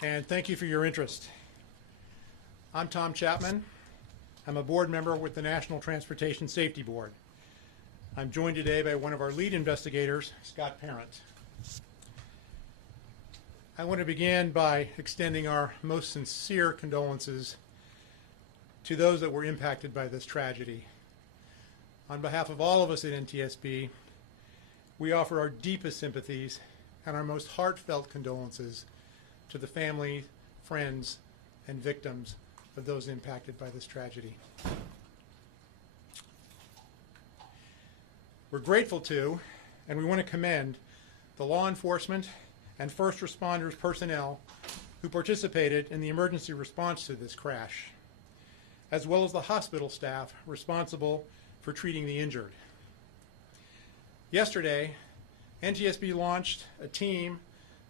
and thank you for your interest. I'm Tom Chapman. I'm a board member with the National Transportation Safety Board. I'm joined today by one of our lead investigators, Scott Parent. I want to begin by extending our most sincere condolences to those that were impacted by this tragedy. On behalf of all of us at NTSB, we offer our deepest sympathies and our most heartfelt condolences to the family, friends, and victims of those impacted by this tragedy. We're grateful to, and we want to commend, the law enforcement and first responders personnel who participated in the emergency response to this crash, as well as the hospital staff responsible for treating the injured. Yesterday, NTSB launched a team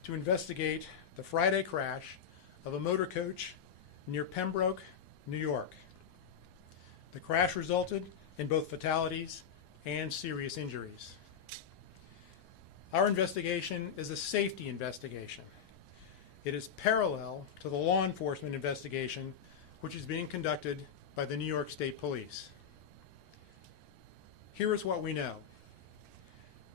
to investigate the Friday crash of a motor coach near Pembroke, New York. The crash resulted in both fatalities and serious injuries. Our investigation is a safety investigation. It is parallel to the law enforcement investigation which is being conducted by the New York State Police. Here is what we know.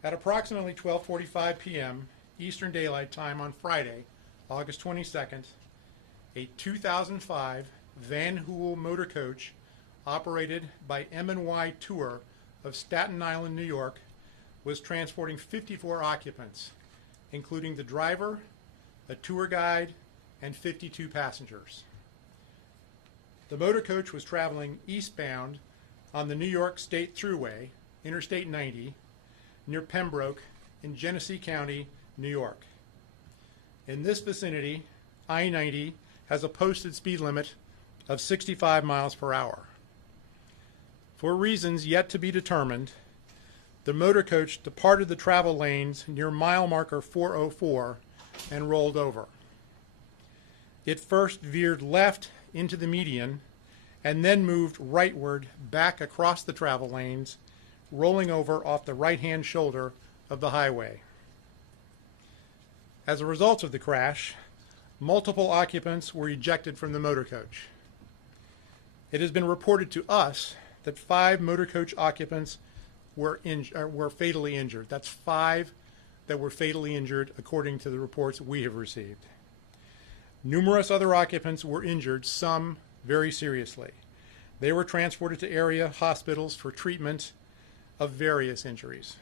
At approximately 12:45 p.m. Eastern Daylight Time on Friday, August 22nd, a 2005 Van Hool motor coach operated by M&Y Tour of Staten Island, New York, was transporting 54 occupants, including the driver, a tour guide, and 52 passengers. The motor coach was traveling eastbound on the New York State Thruway, Interstate 90, near Pembroke in Genesee County, New York. In this vicinity, I-90 has a posted speed limit of 65 miles per hour. For reasons yet to be determined, the motor coach departed the travel lanes near mile marker 404 and rolled over. It first veered left into the median and then moved rightward back across the travel lanes, rolling over off the right-hand shoulder of the highway. As a result of the crash, multiple occupants were ejected from the motor coach. It has been reported to us that 5 motor coach occupants were fatally injured. That's 5 that were fatally injured according to the reports we have received. Numerous other occupants were injured, some very seriously. They were transported to area hospitals for treatment of various injuries.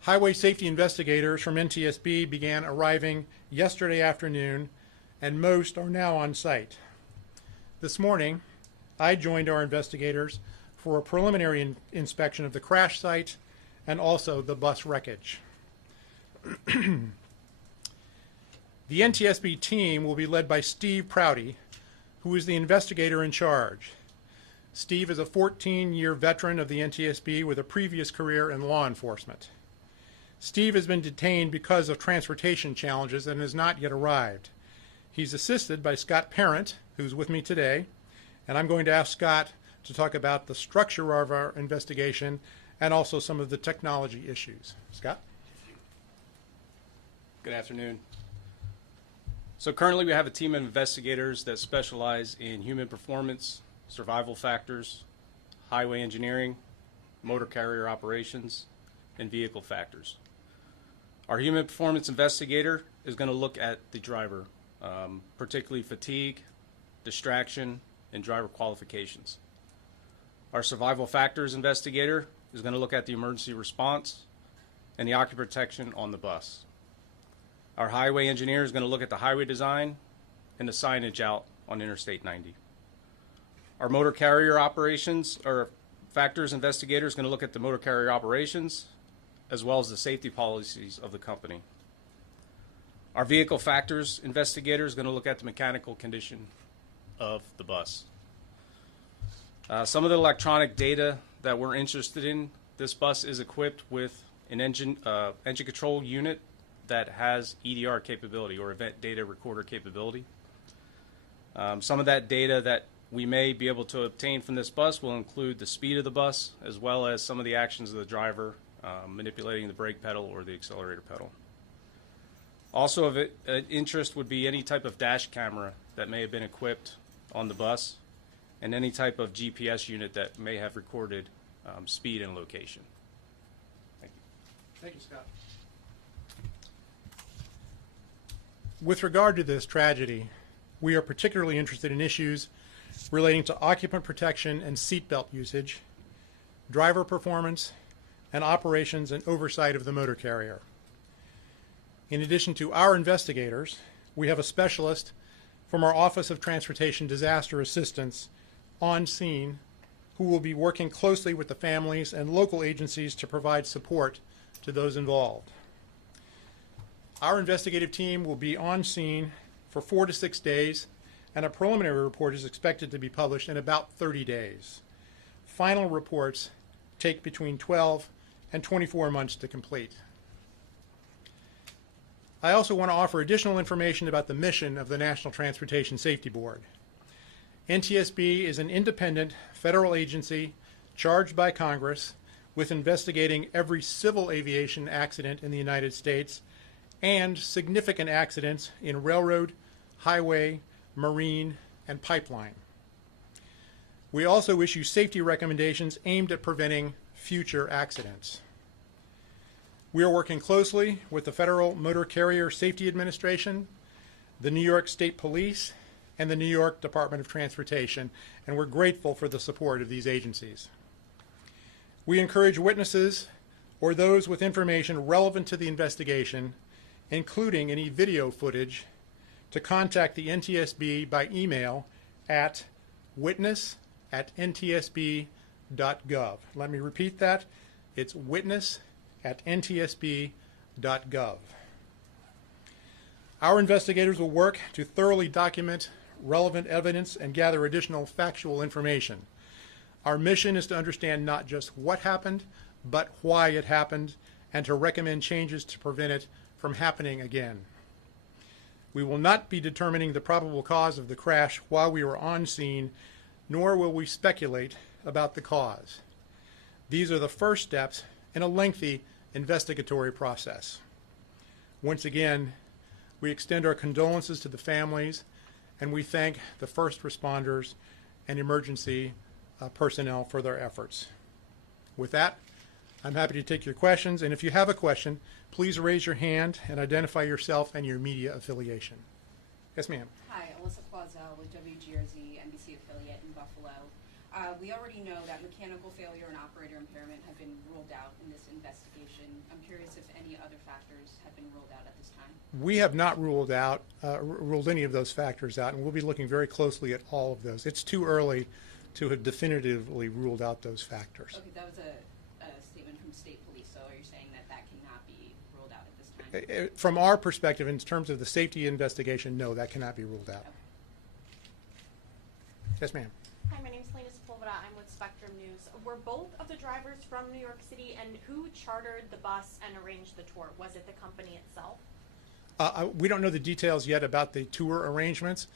Highway safety investigators from NTSB began arriving yesterday afternoon, and most are now on site. This morning, I joined our investigators for a preliminary inspection of the crash site and also the bus wreckage. The NTSB team will be led by Steve Prouty, who is the investigator in charge. Steve is a 14-year veteran of the NTSB with a previous career in law enforcement. Steve has been detained because of transportation challenges and has not yet arrived. He's assisted by Scott Parent, who's with me today, and I'm going to ask Scott to talk about the structure of our investigation and also some of the technology issues. Scott? Good afternoon. So currently we have a team of investigators that specialize in human performance, survival factors, highway engineering, motor carrier operations, and vehicle factors. Our human performance investigator is going to look at the driver, particularly fatigue, distraction, and driver qualifications. Our survival factors investigator is going to look at the emergency response and the occupant protection on the bus. Our highway engineer is going to look at the highway design and the signage out on Interstate 90. Our motor carrier operations or factors investigator is going to look at the motor carrier operations as well as the safety policies of the company. Our vehicle factors investigator is going to look at the mechanical condition of the bus. Some of the electronic data that we're interested in, this bus is equipped with an engine control unit that has EDR capability, or event data recorder capability. Some of that data that we may be able to obtain from this bus will include the speed of the bus as well as some of the actions of the driver manipulating the brake pedal or the accelerator pedal. Also of interest would be any type of dash camera that may have been equipped on the bus and any type of GPS unit that may have recorded speed and location. Thank you. Thank you, Scott. With regard to this tragedy, we are particularly interested in issues relating to occupant protection and seatbelt usage, driver performance, and operations and oversight of the motor carrier. In addition to our investigators, we have a specialist from our Office of Transportation Disaster Assistance on scene who will be working closely with the families and local agencies to provide support to those involved. Our investigative team will be on scene for 4 to 6 days, and a preliminary report is expected to be published in about 30 days. Final reports take between 12 and 24 months to complete. I also want to offer additional information about the mission of the National Transportation Safety Board. NTSB is an independent federal agency charged by Congress with investigating every civil aviation accident in the United States and significant accidents in railroad, highway, marine, and pipeline. We also issue safety recommendations aimed at preventing future accidents. We are working closely with the Federal Motor Carrier Safety Administration, the New York State Police, and the New York Department of Transportation, and we're grateful for the support of these agencies. We encourage witnesses or those with information relevant to the investigation, including any video footage, to contact the NTSB by email at witness@ntsb.gov. Let me repeat that. It's witness@ntsb.gov. Our investigators will work to thoroughly document relevant evidence and gather additional factual information. Our mission is to understand not just what happened, but why it happened, and to recommend changes to prevent it from happening again. We will not be determining the probable cause of the crash while we are on scene, nor will we speculate about the cause. These are the first steps in a lengthy investigatory process. Once again, we extend our condolences to the families, and we thank the first responders and emergency personnel for their efforts. With that, I'm happy to take your questions, and if you have a question, please raise your hand and identify yourself and your media affiliation. Yes, ma'am. Hi, Alyssa Quazell with WGRZ, NBC affiliate in Buffalo. We already know that mechanical failure and operator impairment have been ruled out in this investigation. I'm curious if any other factors have been ruled out at this time. We have not ruled any of those factors out, and we'll be looking very closely at all of those. It's too early to have definitively ruled out those factors. Okay, that was a statement from state police, so are you saying that that cannot be ruled out at this time? From our perspective, in terms of the safety investigation, no, that cannot be ruled out. Okay. Yes, ma'am. Hi, my name is Lena Sepulveda. I'm with Spectrum News. Were both of the drivers from New York City, and who chartered the bus and arranged the tour? Was it the company itself? We don't know the details yet about the tour arrangements.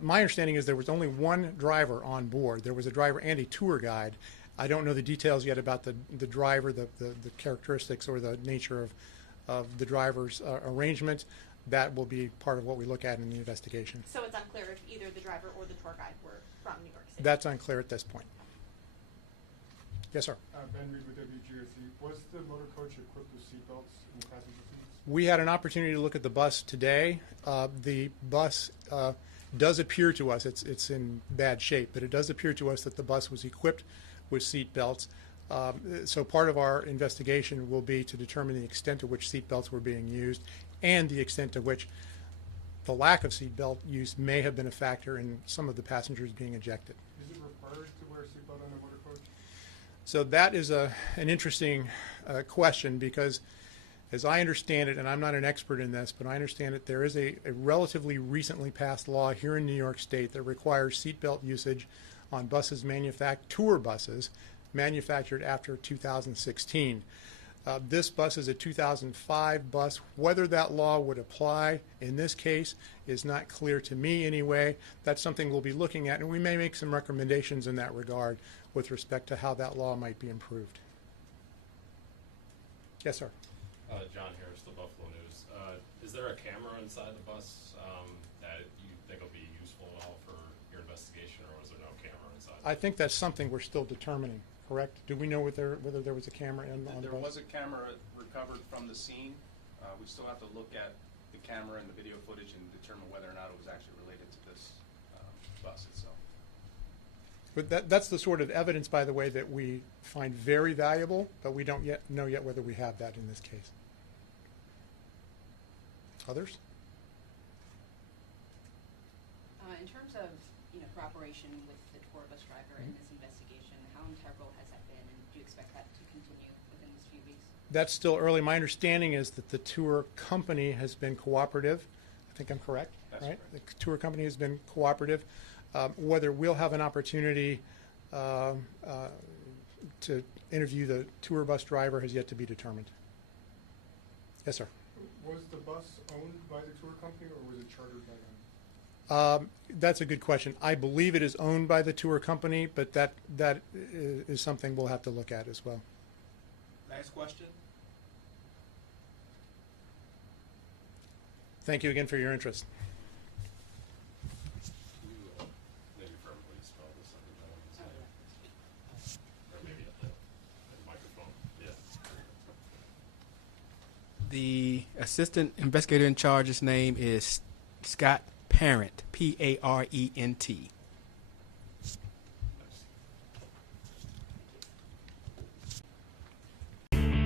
My understanding is there was only one driver on board. There was a driver and a tour guide. I don't know the details yet about the driver, the characteristics or the nature of the driver's arrangement. That will be part of what we look at in the investigation. So it's unclear if either the driver or the tour guide were from New York City? That's unclear at this point. Yes, sir. Ben Reed with WGRZ. Was the motor coach equipped with seatbelts in the passenger seats? We had an opportunity to look at the bus today. The bus does appear to us, it's in bad shape, but it does appear to us that the bus was equipped with seat belts. So part of our investigation will be to determine the extent to which seat belts were being used and the extent to which the lack of seat belt use may have been a factor in some of the passengers being ejected. Is it required to wear a seatbelt on a motor coach? So that is an interesting question, because as I understand it, and I'm not an expert in this, but I understand it, there is a relatively recently passed law here in New York State that requires seatbelt usage on buses tour buses manufactured after 2016. This bus is a 2005 bus. Whether that law would apply in this case is not clear to me anyway. That's something we'll be looking at, and we may make some recommendations in that regard with respect to how that law might be improved. Yes, sir. John Harris, the Buffalo News. Is there a camera inside the bus that you think will be useful at all for your investigation, or was there no camera inside? I think that's something we're still determining, correct? Do we know whether there was a camera on the There bus? was a camera recovered from the scene. We still have to look at the camera and the video footage and determine whether or not it was actually related to this bus itself. But that's the sort of evidence, by the way, that we find very valuable, but we don't yet know whether we have that in this case. Others? In terms of, cooperation with the tour bus driver in this investigation, how integral has that been, and do you expect that to continue within these few weeks? That's still early. My understanding is that the tour company has been cooperative. I think I'm correct, That's right? correct. The tour company has been cooperative. Whether we'll have an opportunity to interview the tour bus driver has yet to be determined. Yes, sir. Was the bus owned by the tour company or was it chartered by them? That's a good question. I believe it is owned by the tour company, but that is something we'll have to look at as well. Next question. Thank you again for your interest. Can you maybe verbally spell this under that? Or maybe at the microphone. Yeah. The assistant investigator in charge's name is Scott Parent, Parent.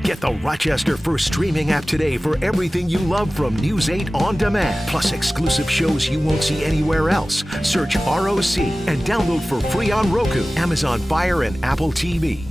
Get the Rochester First streaming app today for everything you love from News 8 On Demand, plus exclusive shows you won't see anywhere else. Search ROC and download for free on Roku, Amazon Fire, and Apple TV.